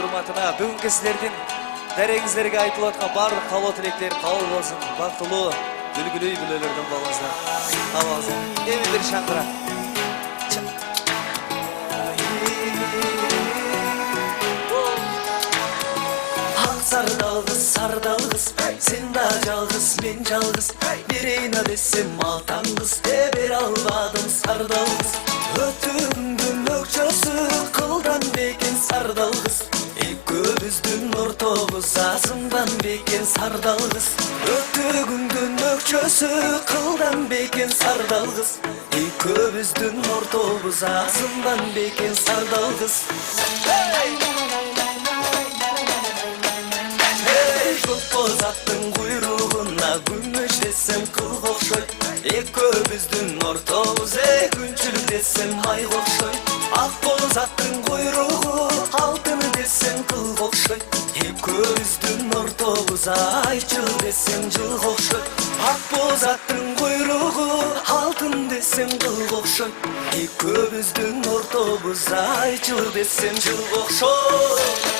урматына бүгүнкү силердин дарегиңиздерге айтылып аткан барлык каалоо тилектер кабыл болсун. Бактылуу, үлгүлүү күлөлөрдөн болуңуздар. Кабыл эми бир шаңгыра. Sardalgız, sen da жалгыз, мен жалгыз. Берейна десем малтаңгыз, бер албадым сардалгыз. Өтүңдүн өкчөсү кылдан бекен сардалгыз. Экөөбүздүн ортобуз азымдан бекен сардалгыз. Өтүңдүн өкчөсү кылдан бекен сардалгыз. Экөөбүздүн ортобуз азымдан бекен сардалгыз. Аттың куйругуна күмүш десем кыл окшойт. Экөөбүздүн ортобуз күнчүл десем майга окшойт. Ак боз аттың куйругу алтын десем кыл окшойт. Экөөбүздүн ортобуз айчыл десем жылга окшойт. Ак боз аттың куйругу алтын десем кыл окшойт. Экөөбүздүн ортобуз айчыл десем жылга окшойт.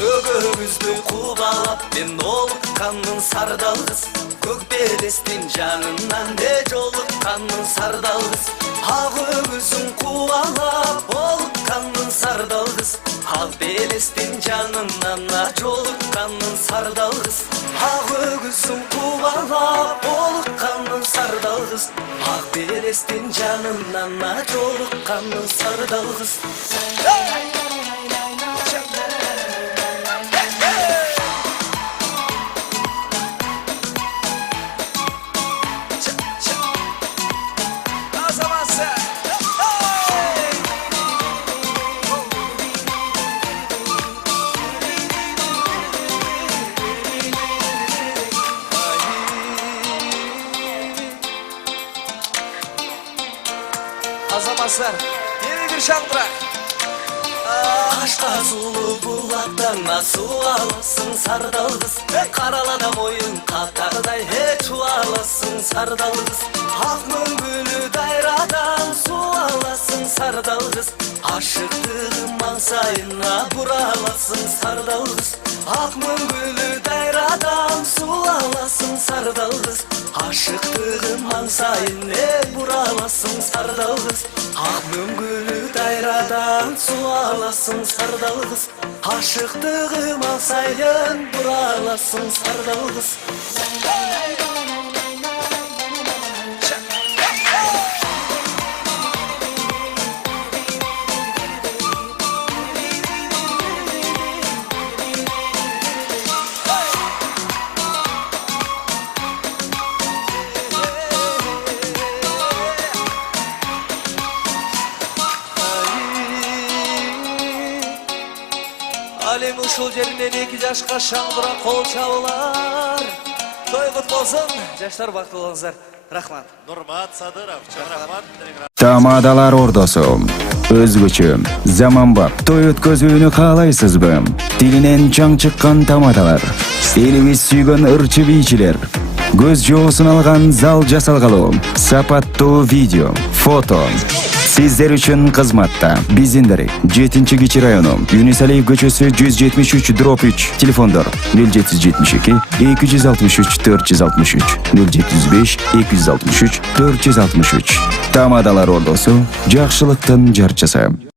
Көкөбүздү кубалап мен олукканмын сардалгыз. Көк белестин жанынан жолукканмын сардалгыз. Ак өгүзүн кубалап олукканмын сардалгыз. Ак белестин жанынан жолукканмын сардалгыз. Ак өгүзүн кубалап олукканмын сардалгыз. Ак белестин жанынан жолукканмын сардалгыз. Azamazlar, yeni bir şandıra. Aşka sulu bulaktan su alasın sardalgız. Karalada boyun katarday çuvalasın sardalgız. Akmın gülü dayradan su alasın sardalgız. Aşıktığım mansayına buralasın sardalgız. Akmın gülü dayradan su alasın sardalgız. Aşıktığım mansayına buralasın sardalgız. Akmın gülü dayradan su alasın sardalgız. Aşıktığım mansayına buralasın sardalgız. Alem uşul jerinden 2 жашка шаңдыра кол чабылар. Той кут болсун, жаштар бактылуу болуңуздар. Рахмат. Нурмат Садыров, чоң рахмат. Тамадалар ордосу. Өзгөчө, заманбап той өткөзүүнү каалайсызбы? Тилинен чаң чыккан тамадалар. Элибиз сүйгөн ырчы бийчилер. Көз жоосун алган зал жасалгалуу. Сапаттуу видео, фото. Sizler üçün kızmatta. Bizindere 7-Кичи району, Юнисалиев көчөсү 173/3, телефондар 0772 263 463, 075 263 463. Тамадалар ордосу, жакшылыктын жарчысы.